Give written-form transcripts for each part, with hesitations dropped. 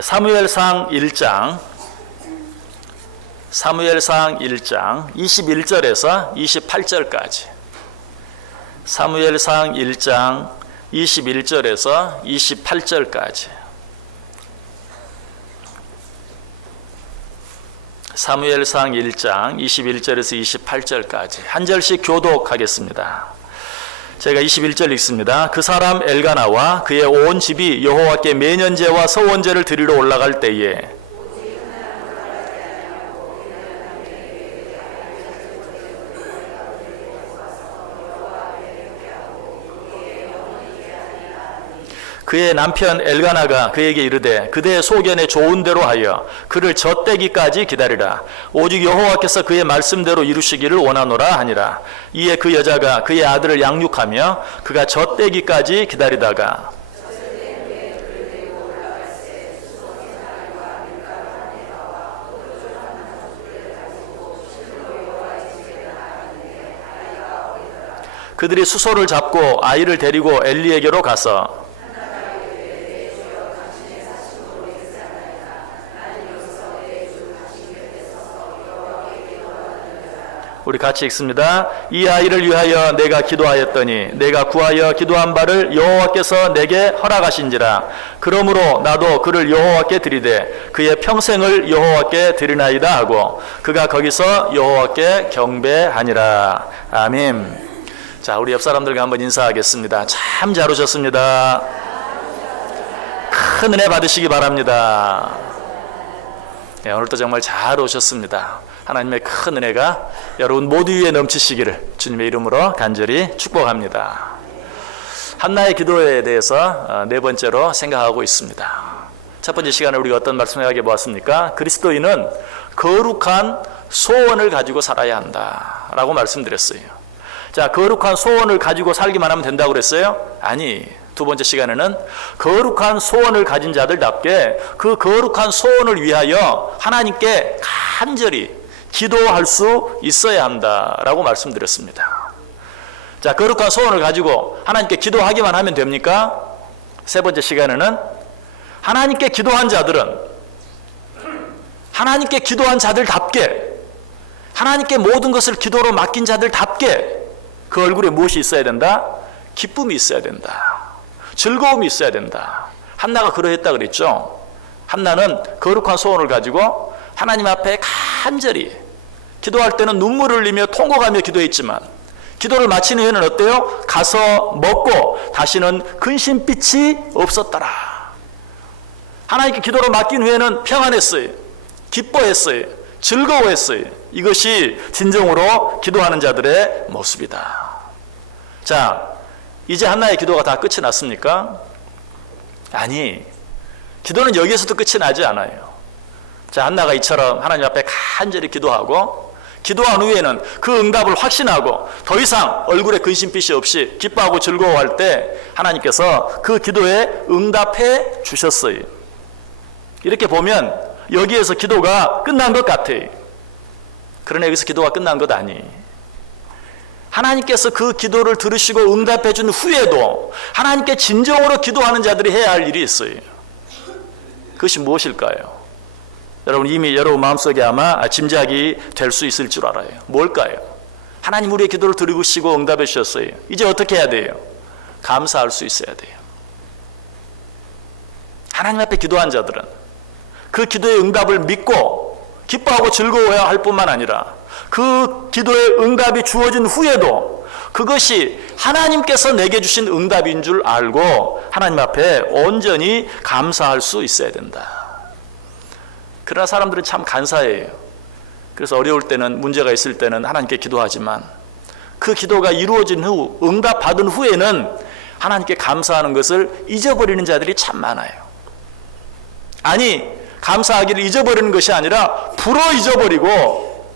사무엘상 1장 21절에서 28절까지. 사무엘상 1장 21절에서 28절까지. 사무엘상 1장 21절에서 28절까지 한 절씩 교독하겠습니다. 제가 21절 읽습니다. 그 사람 엘가나와 그의 온 집이 여호와께 매년제와 서원제를 드리러 올라갈 때에 그의 남편 엘가나가 그에게 이르되 그대의 소견에 좋은 대로 하여 그를 젖대기까지 기다리라. 오직 여호와께서 그의 말씀대로 이루시기를 원하노라 하니라. 이에 그 여자가 그의 아들을 양육하며 그가 젖대기까지 기다리다가 그들이 수소를 잡고 아이를 데리고 엘리에게로 가서 우리 같이 읽습니다. 이 아이를 위하여 내가 기도하였더니 내가 구하여 기도한 바를 여호와께서 내게 허락하신지라. 그러므로 나도 그를 여호와께 드리되 그의 평생을 여호와께 드리나이다 하고 그가 거기서 여호와께 경배하니라. 아멘. 자, 우리 옆 사람들과 한번 인사하겠습니다. 참 잘 오셨습니다. 큰 은혜 받으시기 바랍니다. 네, 오늘도 정말 잘 오셨습니다. 하나님의 큰 은혜가 여러분 모두 위에 넘치시기를 주님의 이름으로 간절히 축복합니다. 한나의 기도에 대해서 네 번째로 생각하고 있습니다. 첫 번째 시간에 우리가 어떤 말씀을 보았습니까? 그리스도인은 거룩한 소원을 가지고 살아야 한다라고 말씀드렸어요. 자, 거룩한 소원을 가지고 살기만 하면 된다고 그랬어요? 아니, 두 번째 시간에는 거룩한 소원을 가진 자들답게 그 거룩한 소원을 위하여 하나님께 간절히 기도할 수 있어야 한다라고 말씀드렸습니다. 자, 거룩한 소원을 가지고 하나님께 기도하기만 하면 됩니까? 세 번째 시간에는 하나님께 기도한 자들은 하나님께 기도한 자들답게 하나님께 모든 것을 기도로 맡긴 자들답게 그 얼굴에 무엇이 있어야 된다? 기쁨이 있어야 된다. 즐거움이 있어야 된다. 한나가 그러했다 그랬죠. 한나는 거룩한 소원을 가지고 하나님 앞에 간절히 기도할 때는 눈물을 흘리며 통곡하며 기도했지만 기도를 마친 후에는 어때요? 가서 먹고 다시는 근심빛이 없었더라. 하나님께 기도를 맡긴 후에는 평안했어요. 기뻐했어요. 즐거워했어요. 이것이 진정으로 기도하는 자들의 모습이다. 자, 이제 한나의 기도가 다 끝이 났습니까? 아니, 기도는 여기에서도 끝이 나지 않아요. 자, 한나가 이처럼 하나님 앞에 간절히 기도하고 기도한 후에는 그 응답을 확신하고 더 이상 얼굴에 근심빛이 없이 기뻐하고 즐거워할 때 하나님께서 그 기도에 응답해 주셨어요. 이렇게 보면 여기에서 기도가 끝난 것 같아요. 그러나 여기서 기도가 끝난 것 아니에요. 하나님께서 그 기도를 들으시고 응답해 준 후에도 하나님께 진정으로 기도하는 자들이 해야 할 일이 있어요. 그것이 무엇일까요? 여러분 이미 여러분 마음속에 아마 짐작이 될 수 있을 줄 알아요. 뭘까요? 하나님 우리의 기도를 들으시고 응답해 주셨어요. 이제 어떻게 해야 돼요? 감사할 수 있어야 돼요. 하나님 앞에 기도한 자들은 그 기도의 응답을 믿고 기뻐하고 즐거워야 할 뿐만 아니라 그 기도의 응답이 주어진 후에도 그것이 하나님께서 내게 주신 응답인 줄 알고 하나님 앞에 온전히 감사할 수 있어야 된다. 그러나 사람들은 참 간사해요. 그래서 어려울 때는 문제가 있을 때는 하나님께 기도하지만 그 기도가 이루어진 후 응답받은 후에는 하나님께 감사하는 것을 잊어버리는 자들이 참 많아요. 아니 감사하기를 잊어버리는 것이 아니라 불어 잊어버리고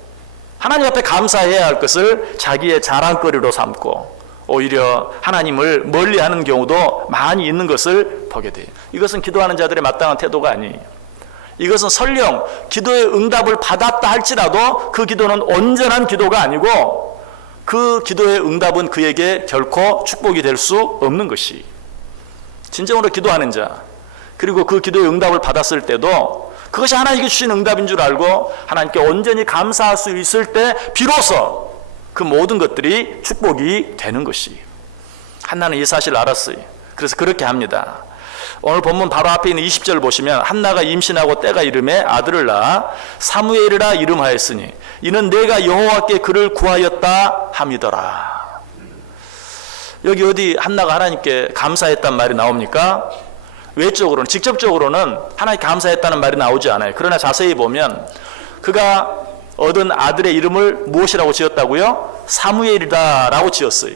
하나님 앞에 감사해야 할 것을 자기의 자랑거리로 삼고 오히려 하나님을 멀리하는 경우도 많이 있는 것을 보게 돼요. 이것은 기도하는 자들의 마땅한 태도가 아니에요. 이것은 설령 기도의 응답을 받았다 할지라도 그 기도는 온전한 기도가 아니고 그 기도의 응답은 그에게 결코 축복이 될 수 없는 것이 진정으로 기도하는 자, 그리고 그 기도의 응답을 받았을 때도 그것이 하나님께 주신 응답인 줄 알고 하나님께 온전히 감사할 수 있을 때 비로소 그 모든 것들이 축복이 되는 것이. 한나는 이 사실을 알았어요. 그래서 그렇게 합니다. 오늘 본문 바로 앞에 있는 20절 보시면 한나가 임신하고 때가 이름에 아들을 낳아 사무엘이라 이름하였으니 이는 내가 여호와께 그를 구하였다 함이더라. 여기 어디 한나가 하나님께 감사했단 말이 나옵니까? 외적으로는, 직접적으로는 하나님께 감사했다는 말이 나오지 않아요. 그러나 자세히 보면 그가 얻은 아들의 이름을 무엇이라고 지었다고요? 사무엘이다라고 지었어요.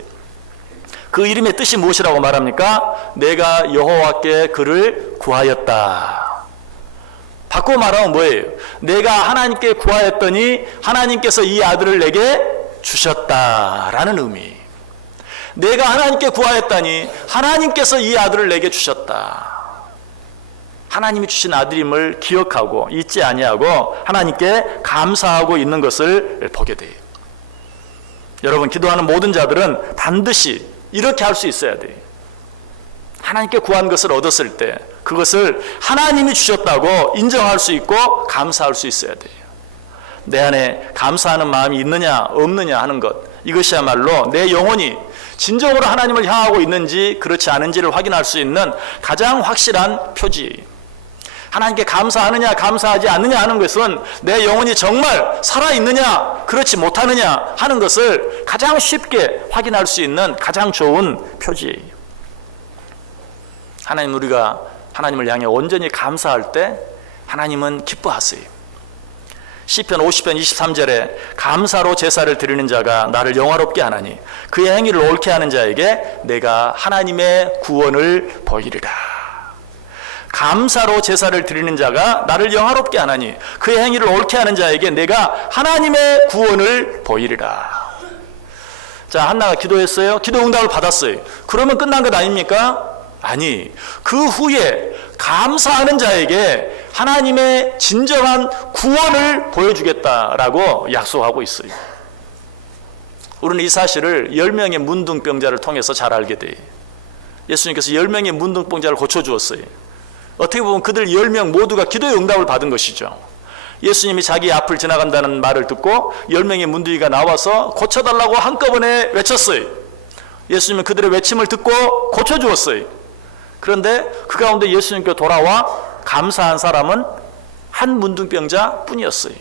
그 이름의 뜻이 무엇이라고 말합니까? 내가 여호와께 그를 구하였다. 바꾸어 말하면 뭐예요? 내가 하나님께 구하였더니 하나님께서 이 아들을 내게 주셨다라는 의미. 내가 하나님께 구하였다니 하나님께서 이 아들을 내게 주셨다. 하나님이 주신 아들임을 기억하고 잊지 아니하고 하나님께 감사하고 있는 것을 보게 돼요. 여러분, 기도하는 모든 자들은 반드시 이렇게 할 수 있어야 돼요. 하나님께 구한 것을 얻었을 때 그것을 하나님이 주셨다고 인정할 수 있고 감사할 수 있어야 돼요. 내 안에 감사하는 마음이 있느냐 없느냐 하는 것, 이것이야말로 내 영혼이 진정으로 하나님을 향하고 있는지 그렇지 않은지를 확인할 수 있는 가장 확실한 표지. 하나님께 감사하느냐 감사하지 않느냐 하는 것은 내 영혼이 정말 살아있느냐 그렇지 못하느냐 하는 것을 가장 쉽게 확인할 수 있는 가장 좋은 표지예요. 하나님, 우리가 하나님을 향해 온전히 감사할 때 하나님은 기뻐하세요. 시편 50편 23절에 감사로 제사를 드리는 자가 나를 영화롭게 하나니 그의 행위를 옳게 하는 자에게 내가 하나님의 구원을 보이리라. 감사로 제사를 드리는 자가 나를 영화롭게 하나니 그의 행위를 옳게 하는 자에게 내가 하나님의 구원을 보이리라. 자, 한나가 기도했어요. 기도 응답을 받았어요. 그러면 끝난 것 아닙니까? 아니, 그 후에 감사하는 자에게 하나님의 진정한 구원을 보여주겠다라고 약속하고 있어요. 우리는 이 사실을 10명의 문둥병자를 통해서 잘 알게 돼요. 예수님께서 10명의 문둥병자를 고쳐주었어요. 어떻게 보면 그들 10명 모두가 기도의 응답을 받은 것이죠. 예수님이 자기 앞을 지나간다는 말을 듣고 10명의 문둥이가 나와서 고쳐달라고 한꺼번에 외쳤어요. 예수님은 그들의 외침을 듣고 고쳐주었어요. 그런데 그 가운데 예수님께 돌아와 감사한 사람은 한 문둥병자 뿐이었어요.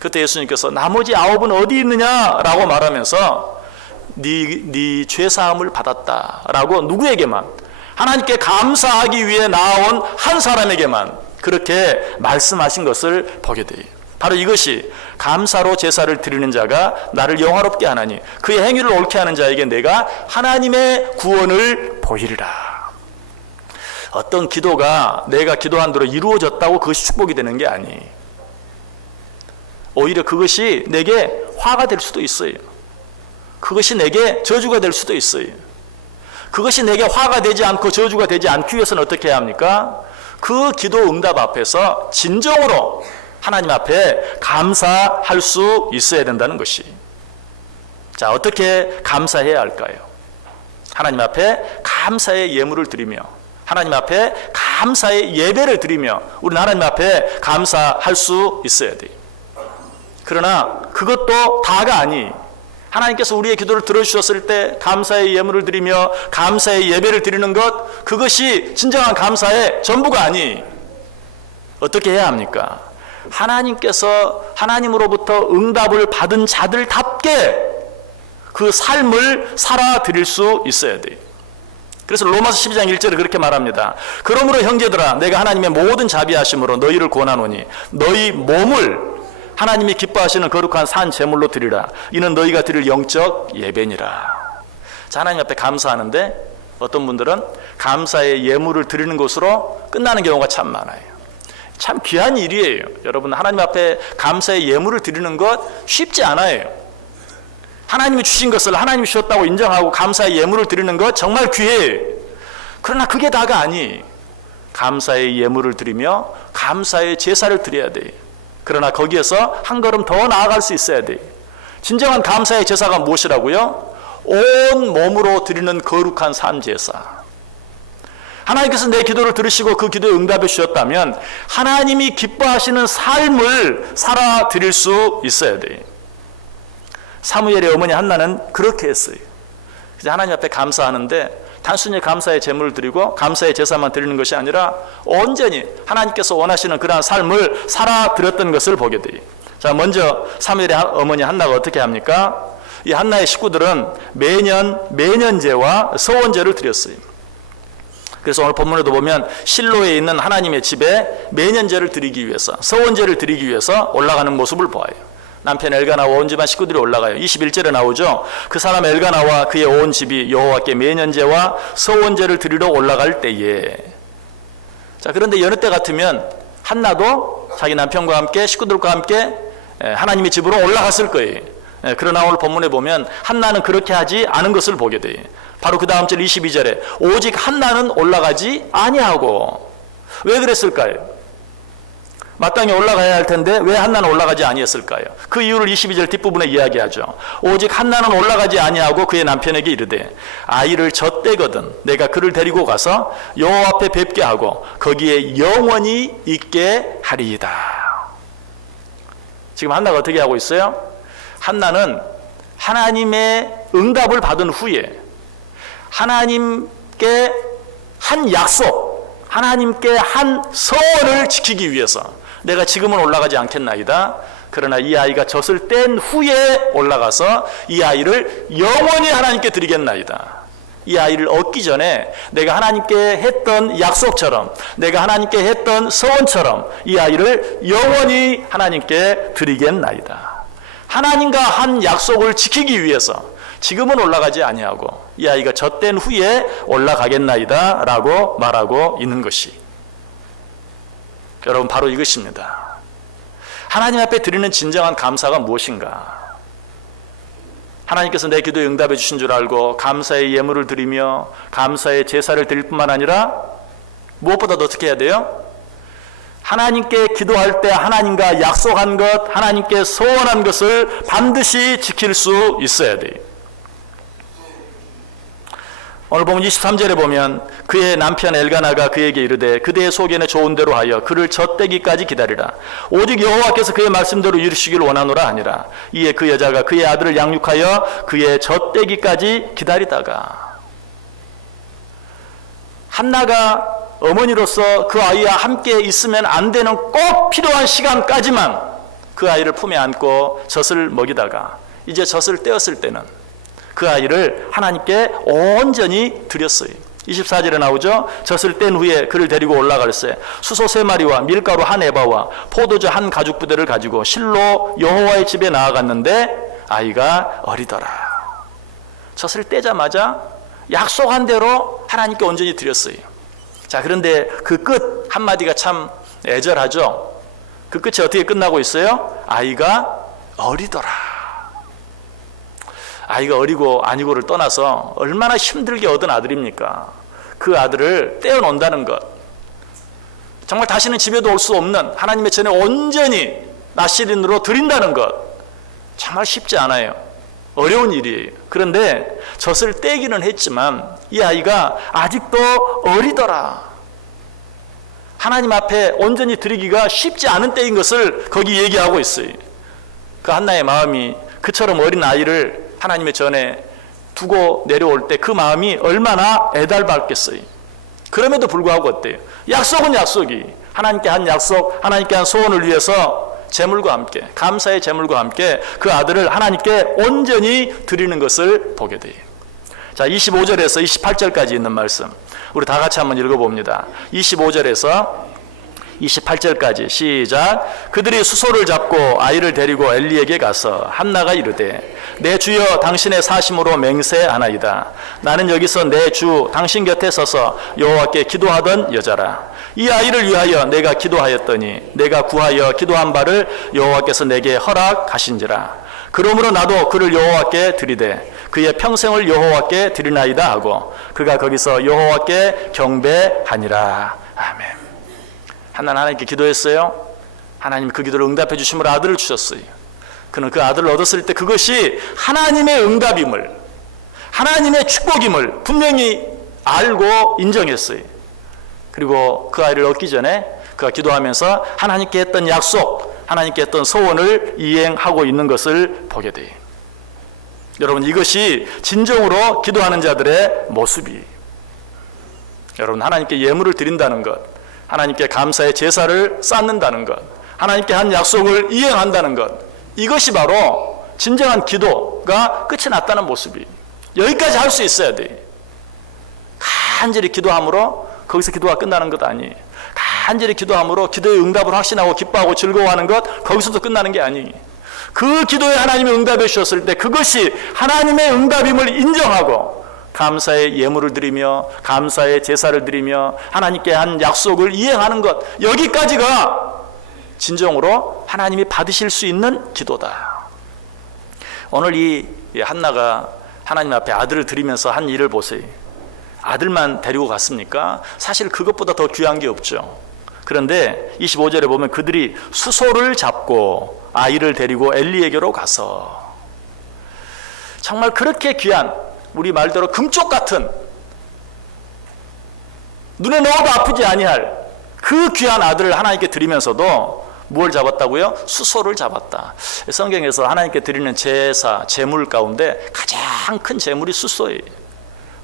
그때 예수님께서 나머지 9은 어디 있느냐라고 말하면서 네 죄사함을 받았다라고 누구에게만, 하나님께 감사하기 위해 나온 한 사람에게만 그렇게 말씀하신 것을 보게 돼요. 바로 이것이 감사로 제사를 드리는 자가 나를 영화롭게 하나니 그의 행위를 옳게 하는 자에게 내가 하나님의 구원을 보이리라. 어떤 기도가 내가 기도한 대로 이루어졌다고 그것이 축복이 되는 게 아니에요. 오히려 그것이 내게 화가 될 수도 있어요. 그것이 내게 저주가 될 수도 있어요. 그것이 내게 화가 되지 않고 저주가 되지 않기 위해서는 어떻게 해야 합니까? 그 기도 응답 앞에서 진정으로 하나님 앞에 감사할 수 있어야 된다는 것이. 자, 어떻게 감사해야 할까요? 하나님 앞에 감사의 예물을 드리며, 하나님 앞에 감사의 예배를 드리며 우리는 하나님 앞에 감사할 수 있어야 돼요. 그러나 그것도 다가 아니, 하나님께서 우리의 기도를 들어주셨을 때 감사의 예물을 드리며 감사의 예배를 드리는 것, 그것이 진정한 감사의 전부가 아니, 어떻게 해야 합니까? 하나님께서 하나님으로부터 응답을 받은 자들답게 그 삶을 살아드릴 수 있어야 돼요. 그래서 로마서 12장 1절에 그렇게 말합니다. 그러므로 형제들아, 내가 하나님의 모든 자비하심으로 너희를 권하노니 너희 몸을 하나님이 기뻐하시는 거룩한 산 제물로 드리라. 이는 너희가 드릴 영적 예배니라. 자, 하나님 앞에 감사하는데 어떤 분들은 감사의 예물을 드리는 것으로 끝나는 경우가 참 많아요. 참 귀한 일이에요. 여러분, 하나님 앞에 감사의 예물을 드리는 것 쉽지 않아요. 하나님이 주신 것을 하나님이 주셨다고 인정하고 감사의 예물을 드리는 것 정말 귀해요. 그러나 그게 다가 아니, 감사의 예물을 드리며 감사의 제사를 드려야 돼요. 그러나 거기에서 한 걸음 더 나아갈 수 있어야 돼요. 진정한 감사의 제사가 무엇이라고요? 온 몸으로 드리는 거룩한 삶 제사. 하나님께서 내 기도를 들으시고 그 기도에 응답해 주셨다면 하나님이 기뻐하시는 삶을 살아 드릴 수 있어야 돼요. 사무엘의 어머니 한나는 그렇게 했어요. 하나님 앞에 감사하는데 단순히 감사의 제물을 드리고 감사의 제사만 드리는 것이 아니라 온전히 하나님께서 원하시는 그러한 삶을 살아 드렸던 것을 보게 돼요. 자, 먼저 사무엘의 어머니 한나가 어떻게 합니까? 이 한나의 식구들은 매년 매년제와 서원제를 드렸어요. 그래서 오늘 본문에도 보면 실로에 있는 하나님의 집에 매년제를 드리기 위해서, 서원제를 드리기 위해서 올라가는 모습을 보아요. 남편 엘가나와 온 집안 식구들이 올라가요. 21절에 나오죠. 그 사람 엘가나와 그의 온 집이 여호와께 매년제와 서원제를 드리러 올라갈 때에. 자, 그런데 여느 때 같으면 한나도 자기 남편과 함께 식구들과 함께 하나님의 집으로 올라갔을 거예요. 그러나 오늘 본문에 보면 한나는 그렇게 하지 않은 것을 보게 돼요. 바로 그 다음 절 22절에 오직 한나는 올라가지 아니하고. 왜 그랬을까요? 마땅히 올라가야 할 텐데 왜 한나는 올라가지 아니했을까요? 그 이유를 22절 뒷부분에 이야기하죠. 오직 한나는 올라가지 아니하고 그의 남편에게 이르되 아이를 젖대거든 내가 그를 데리고 가서 여호와 앞에 뵙게 하고 거기에 영원히 있게 하리이다. 지금 한나가 어떻게 하고 있어요? 한나는 하나님의 응답을 받은 후에 하나님께 한 약속, 하나님께 한 서원을 지키기 위해서 내가 지금은 올라가지 않겠나이다. 그러나 이 아이가 젖을 뗀 후에 올라가서 이 아이를 영원히 하나님께 드리겠나이다. 이 아이를 얻기 전에 내가 하나님께 했던 약속처럼, 내가 하나님께 했던 서원처럼 이 아이를 영원히 하나님께 드리겠나이다. 하나님과 한 약속을 지키기 위해서 지금은 올라가지 아니하고 이 아이가 젖된 후에 올라가겠나이다 라고 말하고 있는 것이, 여러분, 바로 이것입니다. 하나님 앞에 드리는 진정한 감사가 무엇인가? 하나님께서 내 기도에 응답해 주신 줄 알고 감사의 예물을 드리며 감사의 제사를 드릴 뿐만 아니라 무엇보다도 어떻게 해야 돼요? 하나님께 기도할 때 하나님과 약속한 것, 하나님께 소원한 것을 반드시 지킬 수 있어야 돼요. 오늘 보면 23절에 보면 그의 남편 엘가나가 그에게 이르되 그대의 소견에 좋은 대로 하여 그를 젖대기까지 기다리라. 오직 여호와께서 그의 말씀대로 이루시길 원하노라 하니라. 이에 그 여자가 그의 아들을 양육하여 그의 젖대기까지 기다리다가, 한나가 어머니로서 그 아이와 함께 있으면 안 되는 꼭 필요한 시간까지만 그 아이를 품에 안고 젖을 먹이다가 이제 젖을 떼었을 때는 그 아이를 하나님께 온전히 드렸어요. 24절에 나오죠. 젖을 뗀 후에 그를 데리고 올라갈새 수소 3마리와 밀가루 1에바와 포도주 1가죽부대를 가지고 실로 여호와의 집에 나아갔는데 아이가 어리더라. 젖을 떼자마자 약속한 대로 하나님께 온전히 드렸어요. 자, 그런데 그 끝 한마디가 참 애절하죠. 그 끝이 어떻게 끝나고 있어요? 아이가 어리더라. 아이가 어리고 아니고를 떠나서 얼마나 힘들게 얻은 아들입니까? 그 아들을 떼어놓는다는 것, 정말 다시는 집에도 올 수 없는 하나님의 전에 온전히 나시린으로 드린다는 것, 정말 쉽지 않아요. 어려운 일이에요. 그런데 젖을 떼기는 했지만 이 아이가 아직도 어리더라. 하나님 앞에 온전히 드리기가 쉽지 않은 때인 것을 거기 얘기하고 있어요. 그 한나의 마음이 그처럼 어린 아이를 하나님의 전에 두고 내려올 때 그 마음이 얼마나 애달팠겠어요. 그럼에도 불구하고 어때요? 약속은 약속이, 하나님께 한 약속, 하나님께 한 소원을 위해서 제물과 함께, 감사의 제물과 함께 그 아들을 하나님께 온전히 드리는 것을 보게 돼요. 자, 25절에서 28절까지 있는 말씀 우리 다 같이 한번 읽어봅니다. 25절에서 28절까지 시작. 그들이 수소를 잡고 아이를 데리고 엘리에게 가서 한나가 이르되 내 주여 당신의 사심으로 맹세하나이다. 나는 여기서 내 주 당신 곁에 서서 여호와께 기도하던 여자라. 이 아이를 위하여 내가 기도하였더니 내가 구하여 기도한 바를 여호와께서 내게 허락하신지라. 그러므로 나도 그를 여호와께 드리되 그의 평생을 여호와께 드리나이다 하고 그가 거기서 여호와께 경배하니라. 아멘. 한나는 하나님께 기도했어요. 하나님 그 기도를 응답해 주심으로 아들을 주셨어요. 그는 그 아들을 얻었을 때 그것이 하나님의 응답임을, 하나님의 축복임을 분명히 알고 인정했어요. 그리고 그 아이를 얻기 전에 그가 기도하면서 하나님께 했던 약속, 하나님께 했던 소원을 이행하고 있는 것을 보게 돼요. 여러분, 이것이 진정으로 기도하는 자들의 모습이. 여러분, 하나님께 예물을 드린다는 것, 하나님께 감사의 제사를 쌓는다는 것, 하나님께 한 약속을 이행한다는 것, 이것이 바로 진정한 기도가 끝이 났다는 모습이. 여기까지 할 수 있어야 돼. 간절히 기도함으로 거기서 기도가 끝나는 것 아니에요. 간절히 기도함으로 기도의 응답을 확신하고 기뻐하고 즐거워하는 것, 거기서도 끝나는 게 아니에요. 그 기도에 하나님의 응답해 주셨을 때 그것이 하나님의 응답임을 인정하고 감사의 예물을 드리며 감사의 제사를 드리며 하나님께 한 약속을 이행하는 것, 여기까지가 진정으로 하나님이 받으실 수 있는 기도다. 오늘 이 한나가 하나님 앞에 아들을 드리면서 한 일을 보세요. 아들만 데리고 갔습니까? 사실 그것보다 더 귀한 게 없죠. 그런데 25절에 보면 그들이 수소를 잡고 아이를 데리고 엘리에게로 가서, 정말 그렇게 귀한, 우리 말대로 금쪽 같은, 눈에 넣어도 아프지 아니할 그 귀한 아들을 하나님께 드리면서도 무엇을 잡았다고요? 수소를 잡았다. 성경에서 하나님께 드리는 제사, 제물 가운데 가장 큰 제물이 수소예요.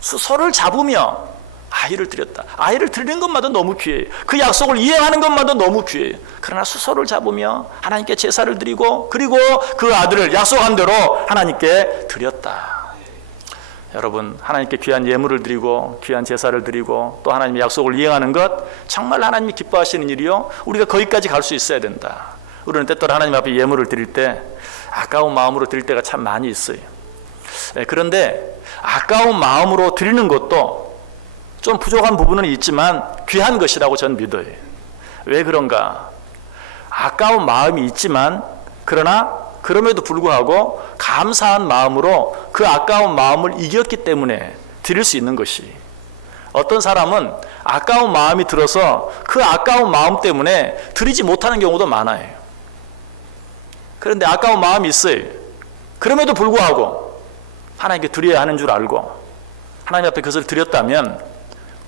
수소를 잡으며 아이를 드렸다. 아이를 드리는 것마다 너무 귀해요. 그 약속을 이행하는 것마다 너무 귀해요. 그러나 수소를 잡으며 하나님께 제사를 드리고, 그리고 그 아들을 약속한 대로 하나님께 드렸다. 여러분, 하나님께 귀한 예물을 드리고 귀한 제사를 드리고 또 하나님의 약속을 이행하는 것, 정말 하나님이 기뻐하시는 일이요, 우리가 거기까지 갈 수 있어야 된다. 우리는 때때로 하나님 앞에 예물을 드릴 때 아까운 마음으로 드릴 때가 참 많이 있어요. 그런데 아까운 마음으로 드리는 것도 좀 부족한 부분은 있지만 귀한 것이라고 저는 믿어요. 왜 그런가? 아까운 마음이 있지만, 그러나 그럼에도 불구하고 감사한 마음으로 그 아까운 마음을 이겼기 때문에 드릴 수 있는 것이. 어떤 사람은 아까운 마음이 들어서 그 아까운 마음 때문에 드리지 못하는 경우도 많아요. 그런데 아까운 마음이 있어요. 그럼에도 불구하고 하나님께 드려야 하는 줄 알고 하나님 앞에 그것을 드렸다면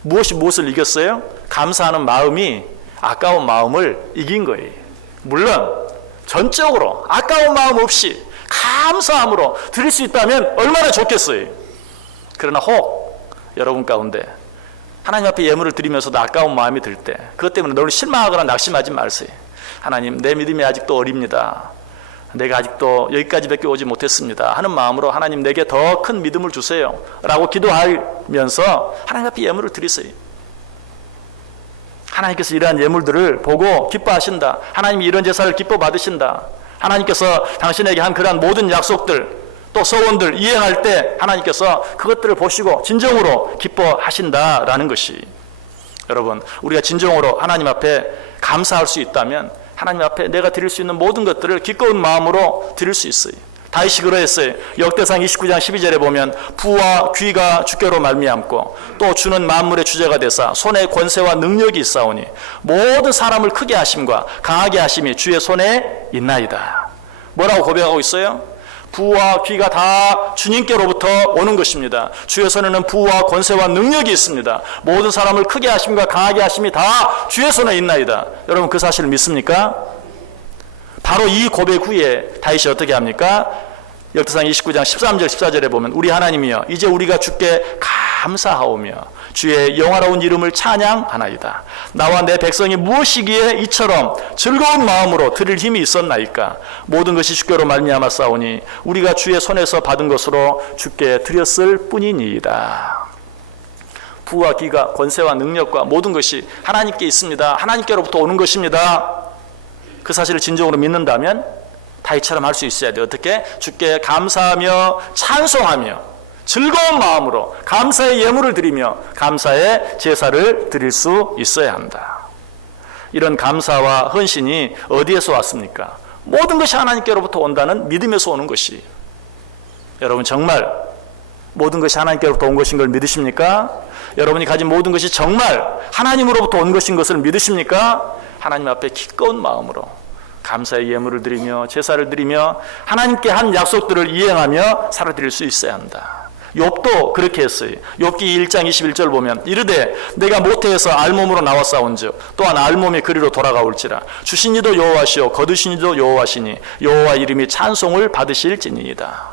무엇을 이겼어요? 감사하는 마음이 아까운 마음을 이긴 거예요. 물론 전적으로 아까운 마음 없이 감사함으로 드릴 수 있다면 얼마나 좋겠어요. 그러나 혹 여러분 가운데 하나님 앞에 예물을 드리면서도 아까운 마음이 들 때, 그것 때문에 너무 실망하거나 낙심하지 마세요. 하나님, 내 믿음이 아직도 어립니다. 내가 아직도 여기까지밖에 오지 못했습니다 하는 마음으로 하나님, 내게 더 큰 믿음을 주세요 라고 기도하면서 하나님 앞에 예물을 드리세요. 하나님께서 이러한 예물들을 보고 기뻐하신다. 하나님이 이런 제사를 기뻐 받으신다. 하나님께서 당신에게 한 그러한 모든 약속들 또 소원들 이행할 때 하나님께서 그것들을 보시고 진정으로 기뻐하신다라는 것이, 여러분, 우리가 진정으로 하나님 앞에 감사할 수 있다면 하나님 앞에 내가 드릴 수 있는 모든 것들을 기꺼운 마음으로 드릴 수 있어요. 다윗이 그러했어요. 역대상 29장 12절에 보면 부와 귀가 주께로 말미암고 또 주는 만물의 주제가 되사 손에 권세와 능력이 있사오니 모든 사람을 크게 하심과 강하게 하심이 주의 손에 있나이다. 뭐라고 고백하고 있어요? 부와 귀가 다 주님께로부터 오는 것입니다. 주의 손에는 부와 권세와 능력이 있습니다. 모든 사람을 크게 하심과 강하게 하심이 다 주의 손에 있나이다. 여러분, 그 사실을 믿습니까? 바로 이 고백 후에 다윗이 어떻게 합니까? 역대상 29장 13절 14절에 보면 우리 하나님이여 이제 우리가 주께 감사하오며 주의 영화로운 이름을 찬양하나이다. 나와 내 백성이 무엇이기에 이처럼 즐거운 마음으로 드릴 힘이 있었나이까? 모든 것이 주께로 말미암았사오니 우리가 주의 손에서 받은 것으로 주께 드렸을 뿐이니이다. 부와 귀가 권세와 능력과 모든 것이 하나님께 있습니다. 하나님께로부터 오는 것입니다. 그 사실을 진정으로 믿는다면 다윗처럼 할 수 있어야 돼요. 어떻게? 주께 감사하며 찬송하며 즐거운 마음으로 감사의 예물을 드리며 감사의 제사를 드릴 수 있어야 한다. 이런 감사와 헌신이 어디에서 왔습니까? 모든 것이 하나님께로부터 온다는 믿음에서 오는 것이. 여러분, 정말 모든 것이 하나님께로부터 온 것인 걸 믿으십니까? 여러분이 가진 모든 것이 정말 하나님으로부터 온 것인 것을 믿으십니까? 하나님 앞에 기꺼운 마음으로 감사의 예물을 드리며 제사를 드리며 하나님께 한 약속들을 이행하며 살아드릴 수 있어야 한다. 욥도 그렇게 했어요. 욥기 1장 21절 보면 이르되 내가 모태에서 알몸으로 나왔사온즉 또한 알몸이 그리로 돌아가올지라 주신 이도 여호와시오 거두신 이도 여호와시니 여호와 이름이 찬송을 받으실지니이다.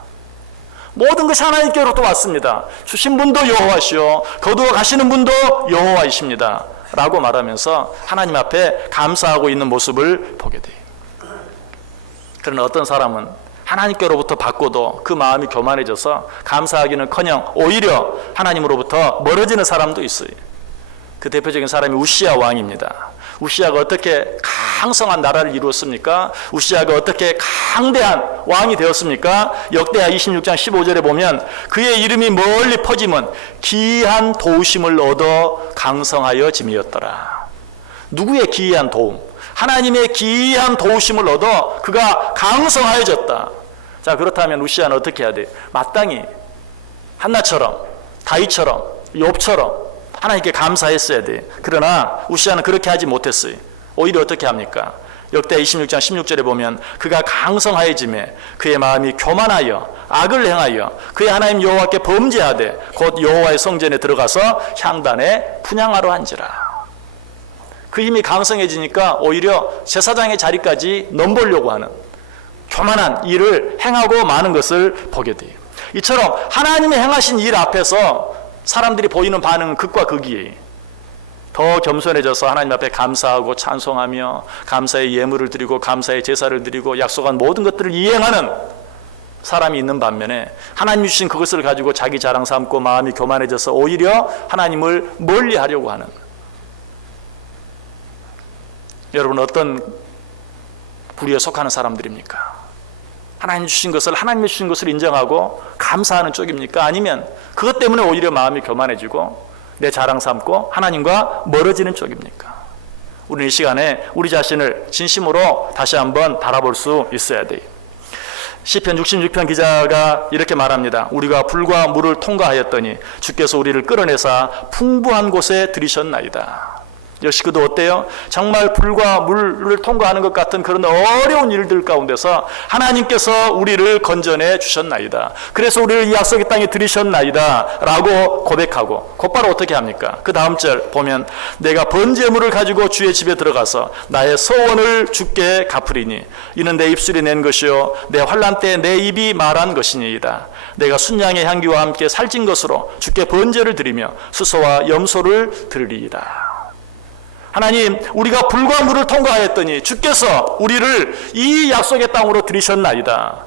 모든 것이 하나님께로부터 왔습니다. 주신 분도 여호와시오 거두어 가시는 분도 여호와이십니다 라고 말하면서 하나님 앞에 감사하고 있는 모습을 보게 돼요. 그러나 어떤 사람은 하나님께로부터 받고도 그 마음이 교만해져서 감사하기는커녕 오히려 하나님으로부터 멀어지는 사람도 있어요. 그 대표적인 사람이 우시야 왕입니다. 우시야가 어떻게 강성한 나라를 이루었습니까? 우시야가 어떻게 강대한 왕이 되었습니까? 역대하 26장 15절에 보면 그의 이름이 멀리 퍼지면 기이한 도우심을 얻어 강성하여 짐이었더라. 누구의 기이한 도움? 하나님의 기이한 도우심을 얻어 그가 강성하여졌다. 자, 그렇다면 우시야는 어떻게 해야 돼? 마땅히 한나처럼 다윗처럼 욥처럼 하나님께 감사했어야 돼. 그러나 우시야는 그렇게 하지 못했어요. 오히려 어떻게 합니까? 역대 26장 16절에 보면 그가 강성하여짐에 그의 마음이 교만하여 악을 행하여 그의 하나님 여호와께 범죄하되 곧 여호와의 성전에 들어가서 향단에 분향하러 한지라. 그 힘이 강성해지니까 오히려 제사장의 자리까지 넘보려고 하는 교만한 일을 행하고 마는 것을 보게 돼요. 이처럼 하나님이 행하신 일 앞에서 사람들이 보이는 반응은 극과 극이에요. 더 겸손해져서 하나님 앞에 감사하고 찬송하며 감사의 예물을 드리고 감사의 제사를 드리고 약속한 모든 것들을 이행하는 사람이 있는 반면에 하나님이 주신 그것을 가지고 자기 자랑 삼고 마음이 교만해져서 오히려 하나님을 멀리하려고 하는, 여러분 어떤 부류에 속하는 사람들입니까? 하나님 주신 것을, 하나님이 주신 것을 인정하고 감사하는 쪽입니까? 아니면 그것 때문에 오히려 마음이 교만해지고 내 자랑 삼고 하나님과 멀어지는 쪽입니까? 우리는 이 시간에 우리 자신을 진심으로 다시 한번 바라볼 수 있어야 돼요. 시편 66편 기자가 이렇게 말합니다. 우리가 불과 물을 통과하였더니 주께서 우리를 끌어내사 풍부한 곳에 들이셨나이다. 역시 그도 어때요? 정말 불과 물을 통과하는 것 같은 그런 어려운 일들 가운데서 하나님께서 우리를 건져내 주셨나이다. 그래서 우리를 이 약속의 땅에 들이셨나이다 라고 고백하고 곧바로 어떻게 합니까? 그 다음 절 보면 내가 번제물을 가지고 주의 집에 들어가서 나의 소원을 주께 갚으리니 이는 내 입술이 낸 것이요 내 환난 때 내 입이 말한 것이니이다. 내가 순양의 향기와 함께 살찐 것으로 주께 번제를 드리며 수소와 염소를 드리리이다. 하나님, 우리가 불과 물을 통과하였더니 주께서 우리를 이 약속의 땅으로 들이셨나이다.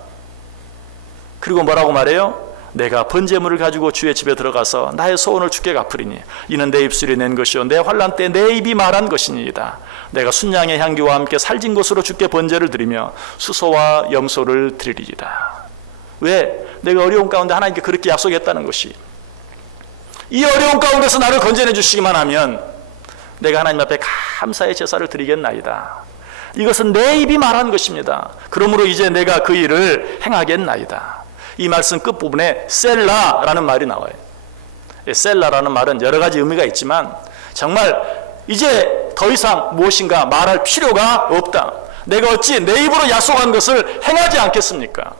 그리고 뭐라고 말해요? 내가 번제물을 가지고 주의 집에 들어가서 나의 소원을 주께 갚으리니 이는 내 입술이 낸 것이요 내 환난 때 내 입이 말한 것이니이다. 내가 순양의 향기와 함께 살찐 것으로 주께 번제를 드리며 수소와 염소를 드리리이다. 왜? 내가 어려운 가운데 하나님께 그렇게 약속했다는 것이, 이 어려운 가운데서 나를 건져내 주시기만 하면 내가 하나님 앞에 감사의 제사를 드리겠나이다. 이것은 내 입이 말한 것입니다. 그러므로 이제 내가 그 일을 행하겠나이다. 이 말씀 끝부분에 셀라라는 말이 나와요. 셀라라는 말은 여러 가지 의미가 있지만 정말 이제 더 이상 무엇인가 말할 필요가 없다. 내가 어찌 내 입으로 약속한 것을 행하지 않겠습니까?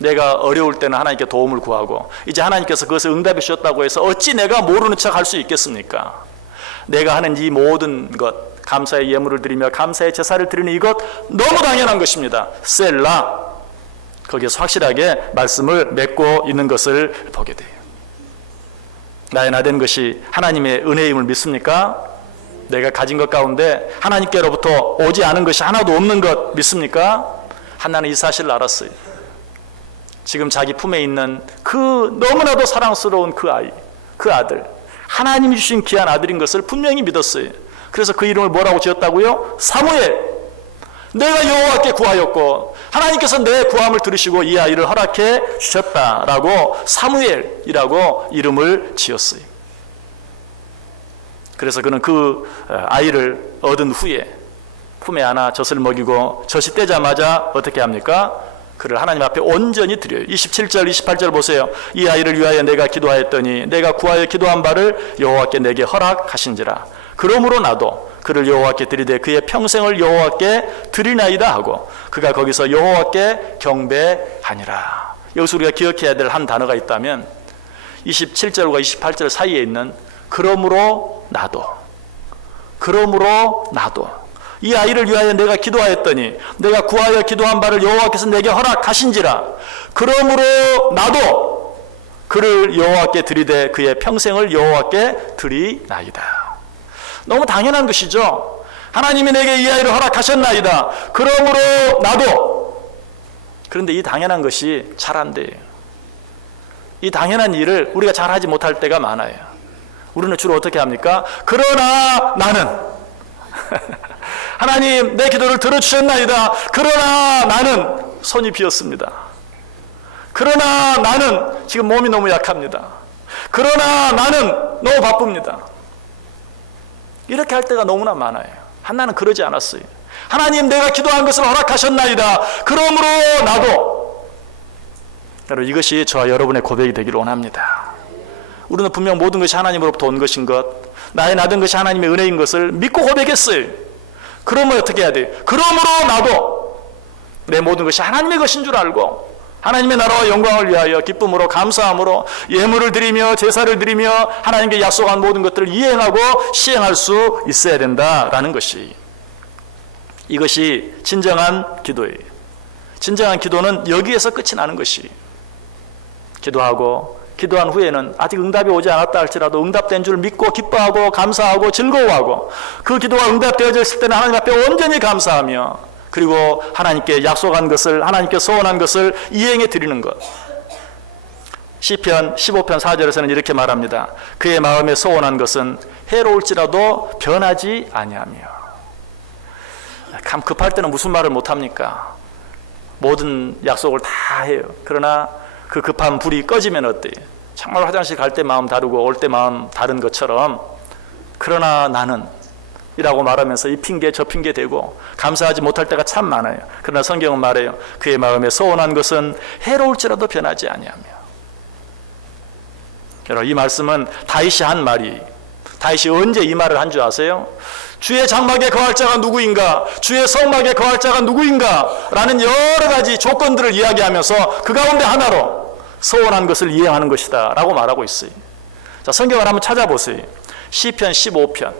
내가 어려울 때는 하나님께 도움을 구하고 이제 하나님께서 그것을 응답해 주셨다고 해서 어찌 내가 모르는 척 할 수 있겠습니까? 내가 하는 이 모든 것, 감사의 예물을 드리며 감사의 제사를 드리는 이것 너무 당연한 것입니다. 셀라, 거기에서 확실하게 말씀을 맺고 있는 것을 보게 돼요. 나의 나된 것이 하나님의 은혜임을 믿습니까? 내가 가진 것 가운데 하나님께로부터 오지 않은 것이 하나도 없는 것 믿습니까? 한나는 이 사실을 알았어요. 지금 자기 품에 있는 그 너무나도 사랑스러운 그 아이, 그 아들, 하나님이 주신 귀한 아들인 것을 분명히 믿었어요. 그래서 그 이름을 뭐라고 지었다고요? 사무엘. 내가 여호와께 구하였고 하나님께서 내 구함을 들으시고 이 아이를 허락해 주셨다라고 사무엘이라고 이름을 지었어요. 그래서 그는 그 아이를 얻은 후에 품에 안아 젖을 먹이고 젖이 떼자마자 어떻게 합니까? 그를 하나님 앞에 온전히 드려요. 27절 28절 보세요. 이 아이를 위하여 내가 기도하였더니 내가 구하여 기도한 바를 여호와께 내게 허락하신지라. 그러므로 나도 그를 여호와께 드리되 그의 평생을 여호와께 드리나이다 하고 그가 거기서 여호와께 경배하니라. 여기서 우리가 기억해야 될 한 단어가 있다면 27절과 28절 사이에 있는 그러므로 나도, 그러므로 나도, 이 아이를 위하여 내가 기도하였더니 내가 구하여 기도한 바를 여호와께서 내게 허락하신지라. 그러므로 나도 그를 여호와께 드리되 그의 평생을 여호와께 드리나이다. 너무 당연한 것이죠. 하나님이 내게 이 아이를 허락하셨나이다. 그러므로 나도. 그런데 이 당연한 것이 잘 안 돼요. 이 당연한 일을 우리가 잘 하지 못할 때가 많아요. 우리는 주로 어떻게 합니까? 그러나 나는 하나님 내 기도를 들어주셨나이다. 그러나 나는 손이 비었습니다. 그러나 나는 지금 몸이 너무 약합니다. 그러나 나는 너무 바쁩니다. 이렇게 할 때가 너무나 많아요. 한나는 그러지 않았어요. 하나님 내가 기도한 것을 허락하셨나이다. 그러므로 나도. 여러분, 이것이 저와 여러분의 고백이 되기를 원합니다. 우리는 분명 모든 것이 하나님으로부터 온 것인 것, 나의 나된 것이 하나님의 은혜인 것을 믿고 고백했어요. 그러면 어떻게 해야 돼요? 그러므로 나도 내 모든 것이 하나님의 것인 줄 알고 하나님의 나라와 영광을 위하여 기쁨으로 감사함으로 예물을 드리며 제사를 드리며 하나님께 약속한 모든 것들을 이행하고 시행할 수 있어야 된다라는 것이, 이것이 진정한 기도예요. 진정한 기도는 여기에서 끝이 나는 것이, 기도하고 기도한 후에는 아직 응답이 오지 않았다 할지라도 응답된 줄 믿고 기뻐하고 감사하고 즐거워하고 그 기도가 응답되어졌을 때는 하나님 앞에 온전히 감사하며 그리고 하나님께 약속한 것을, 하나님께 소원한 것을 이행해 드리는 것. 시편 15편 4절에서는 이렇게 말합니다. 그의 마음에 소원한 것은 해로울지라도 변하지 아니하며. 감 급할 때는 무슨 말을 못합니까? 모든 약속을 다 해요. 그러나 그 급한 불이 꺼지면 어때요? 정말 화장실 갈 때 마음 다르고 올 때 마음 다른 것처럼, 그러나 나는 이라고 말하면서 이 핑계 저 핑계 대고 감사하지 못할 때가 참 많아요. 그러나 성경은 말해요. 그의 마음에 소원한 것은 해로울지라도 변하지 아니하며. 여러분, 이 말씀은 다윗이 한 말이, 다윗이 언제 이 말을 한 줄 아세요? 주의 장막에 거할 자가 누구인가? 주의 성막에 거할 자가 누구인가? 라는 여러 가지 조건들을 이야기하면서 그 가운데 하나로 소원한 것을 이행하는 것이다 라고 말하고 있어요. 자, 성경을 한번 찾아보세요. 시편 15편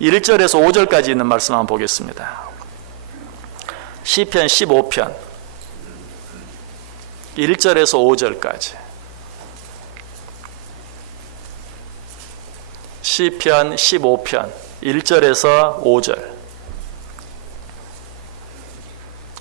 1절에서 5절까지 있는 말씀 한번 보겠습니다. 시편 15편 1절에서 5절까지. 시편 15편 1절에서 5절.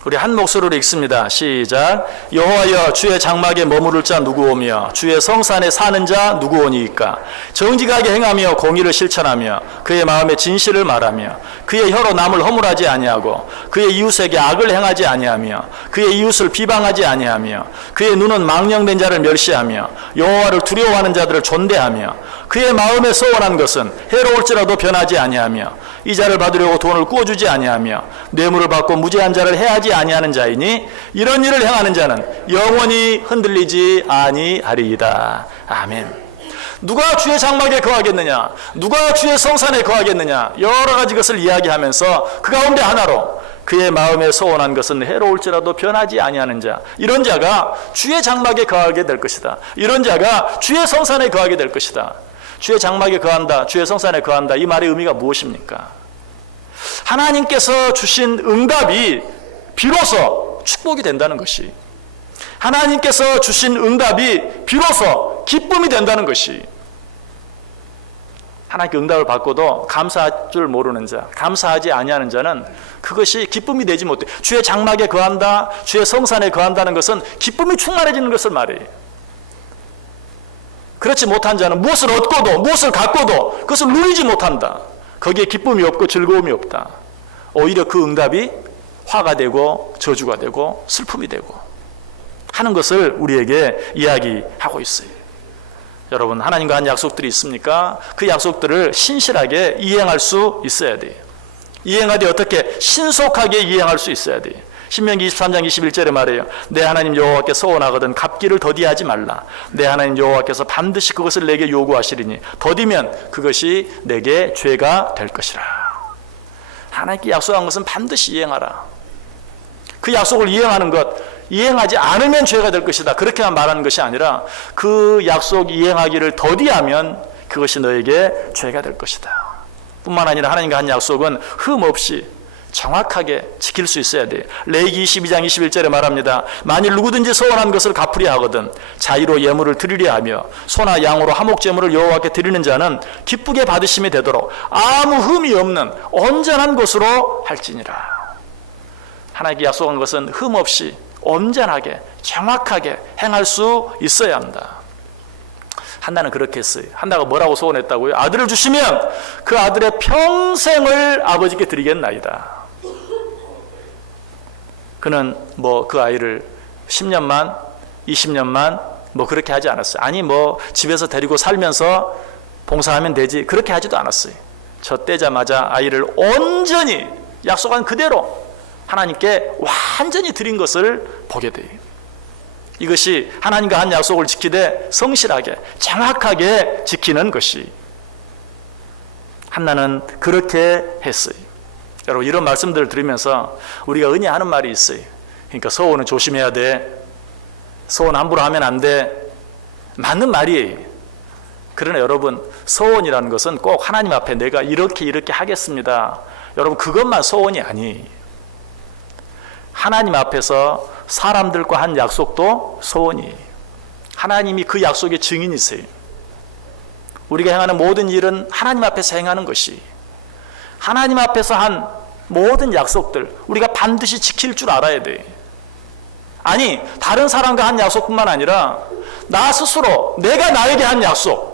우리 한 목소리로 읽습니다. 시작. 여호와여, 주의 장막에 머무를 자 누구오며 주의 성산에 사는 자 누구오니이까? 정직하게 행하며 공의를 실천하며 그의 마음에 진실을 말하며 그의 혀로 남을 허물하지 아니하고 그의 이웃에게 악을 행하지 아니하며 그의 이웃을 비방하지 아니하며 그의 눈은 망령된 자를 멸시하며 여호와를 두려워하는 자들을 존대하며 그의 마음에 소원한 것은 해로울지라도 변하지 아니하며 이자를 받으려고 돈을 꾸어주지 아니하며 뇌물을 받고 무죄한 자를 해하지 아니하는 자이니 이런 일을 행하는 자는 영원히 흔들리지 아니하리이다. 아멘. 누가 주의 장막에 거하겠느냐? 누가 주의 성산에 거하겠느냐? 여러 가지 것을 이야기하면서 그 가운데 하나로 그의 마음에 소원한 것은 해로울지라도 변하지 아니하는 자, 이런 자가 주의 장막에 거하게 될 것이다. 이런 자가 주의 성산에 거하게 될 것이다. 주의 장막에 거한다, 주의 성산에 거한다, 이 말의 의미가 무엇입니까? 하나님께서 주신 응답이 비로소 축복이 된다는 것이, 하나님께서 주신 응답이 비로소 기쁨이 된다는 것이, 하나님께 응답을 받고도 감사할 줄 모르는 자, 감사하지 아니하는 자는 그것이 기쁨이 되지 못해. 주의 장막에 거한다, 주의 성산에 거한다는 것은 기쁨이 충만해지는 것을 말해요. 그렇지 못한 자는 무엇을 얻고도 무엇을 갖고도 그것을 누리지 못한다. 거기에 기쁨이 없고 즐거움이 없다. 오히려 그 응답이 화가 되고 저주가 되고 슬픔이 되고 하는 것을 우리에게 이야기하고 있어요. 여러분, 하나님과 한 약속들이 있습니까? 그 약속들을 신실하게 이행할 수 있어야 돼요. 이행하되 어떻게? 신속하게 이행할 수 있어야 돼요. 신명기 23장 21절에 말해요. 내 하나님 여호와께 소원하거든 갚기를 더디하지 말라. 내 하나님 여호와께서 반드시 그것을 내게 요구하시리니 더디면 그것이 내게 죄가 될 것이라. 하나님께 약속한 것은 반드시 이행하라. 그 약속을 이행하는 것, 이행하지 않으면 죄가 될 것이다. 그렇게만 말하는 것이 아니라 그 약속 이행하기를 더디하면 그것이 너에게 죄가 될 것이다. 뿐만 아니라 하나님과 한 약속은 흠 없이 정확하게 지킬 수 있어야 돼. 레위기 22장 21절에 말합니다. 만일 누구든지 서원한 것을 갚으려 하거든 자의로 예물을 드리려 하며 소나 양으로 화목제물을 여호와께 드리는 자는 기쁘게 받으심이 되도록 아무 흠이 없는 온전한 것으로 할지니라. 하나님께 약속한 것은 흠 없이 온전하게 정확하게 행할 수 있어야 한다. 한나는 그렇게 했어요. 한나가 뭐라고 소원했다고요? 아들을 주시면 그 아들의 평생을 아버지께 드리겠나이다. 그는 뭐 그 아이를 10년만 20년만 뭐 그렇게 하지 않았어요. 아니 뭐 집에서 데리고 살면서 봉사하면 되지 그렇게 하지도 않았어요. 저 때자마자 아이를 온전히 약속한 그대로 하나님께 완전히 드린 것을 보게 돼요. 이것이 하나님과 한 약속을 지키되 성실하게 정확하게 지키는 것이 한나는 그렇게 했어요. 여러분 이런 말씀들을 들으면서 우리가 은혜하는 말이 있어요. 그러니까 소원은 조심해야 돼. 소원 함부로 하면 안 돼. 맞는 말이에요. 그러나 여러분 소원이라는 것은 꼭 하나님 앞에 내가 이렇게 하겠습니다. 여러분 그것만 소원이 아니에요. 하나님 앞에서 사람들과 한 약속도 소원이에요. 하나님이 그 약속의 증인이세요. 우리가 행하는 모든 일은 하나님 앞에서 행하는 것이 하나님 앞에서 한 모든 약속들 우리가 반드시 지킬 줄 알아야 돼. 아니 다른 사람과 한 약속뿐만 아니라 나 스스로 내가 나에게 한 약속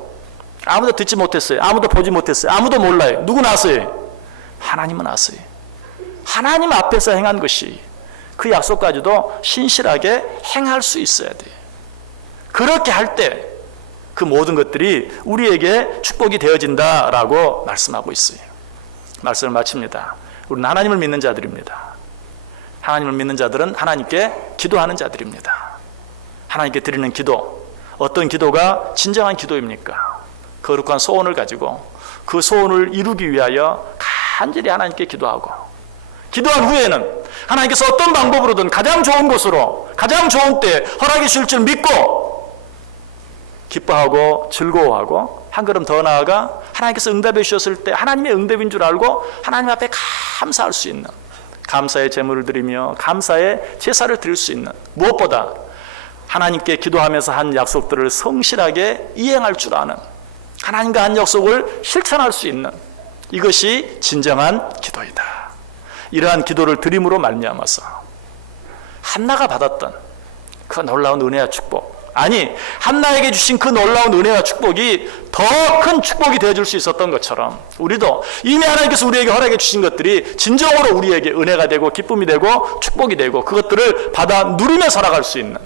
아무도 듣지 못했어요. 아무도 보지 못했어요. 아무도 몰라요. 누구 아세요? 하나님은 아세요. 하나님 앞에서 행한 것이 그 약속까지도 신실하게 행할 수 있어야 돼요. 그렇게 할 때 그 모든 것들이 우리에게 축복이 되어진다라고 말씀하고 있어요. 말씀을 마칩니다. 우리는 하나님을 믿는 자들입니다. 하나님을 믿는 자들은 하나님께 기도하는 자들입니다. 하나님께 드리는 기도, 어떤 기도가 진정한 기도입니까? 거룩한 소원을 가지고 그 소원을 이루기 위하여 간절히 하나님께 기도하고 기도한 후에는 하나님께서 어떤 방법으로든 가장 좋은 곳으로 가장 좋은 때 허락해 주실 줄 믿고 기뻐하고 즐거워하고 한 걸음 더 나아가 하나님께서 응답해 주셨을 때 하나님의 응답인 줄 알고 하나님 앞에 감사할 수 있는 감사의 제물을 드리며 감사의 제사를 드릴 수 있는 무엇보다 하나님께 기도하면서 한 약속들을 성실하게 이행할 줄 아는 하나님과 한 약속을 실천할 수 있는 이것이 진정한 기도이다. 이러한 기도를 드림으로 말미암아서 한나가 받았던 그 놀라운 은혜와 축복 아니 한나에게 주신 그 놀라운 은혜와 축복이 더 큰 축복이 되어줄 수 있었던 것처럼 우리도 이미 하나님께서 우리에게 허락해 주신 것들이 진정으로 우리에게 은혜가 되고 기쁨이 되고 축복이 되고 그것들을 받아 누리며 살아갈 수 있는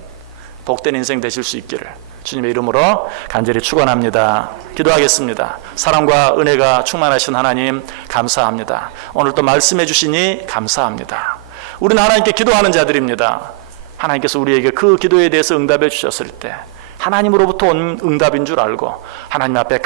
복된 인생 되실 수 있기를 주님의 이름으로 간절히 축원합니다. 기도하겠습니다. 사랑과 은혜가 충만하신 하나님 감사합니다. 오늘 또 말씀해 주시니 감사합니다. 우리는 하나님께 기도하는 자들입니다. 하나님께서 우리에게 그 기도에 대해서 응답해 주셨을 때 하나님으로부터 온 응답인 줄 알고 하나님 앞에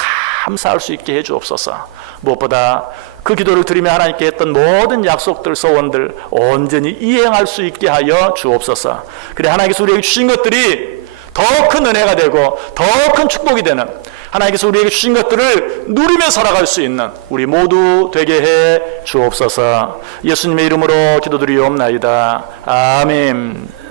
감사할 수 있게 해 주옵소서. 무엇보다 그 기도를 드리며 하나님께 했던 모든 약속들, 소원들 온전히 이행할 수 있게 하여 주옵소서. 그래 하나님께서 우리에게 주신 것들이 더 큰 은혜가 되고 더 큰 축복이 되는 하나님께서 우리에게 주신 것들을 누리며 살아갈 수 있는 우리 모두 되게 해 주옵소서. 예수님의 이름으로 기도드리옵나이다. 아멘.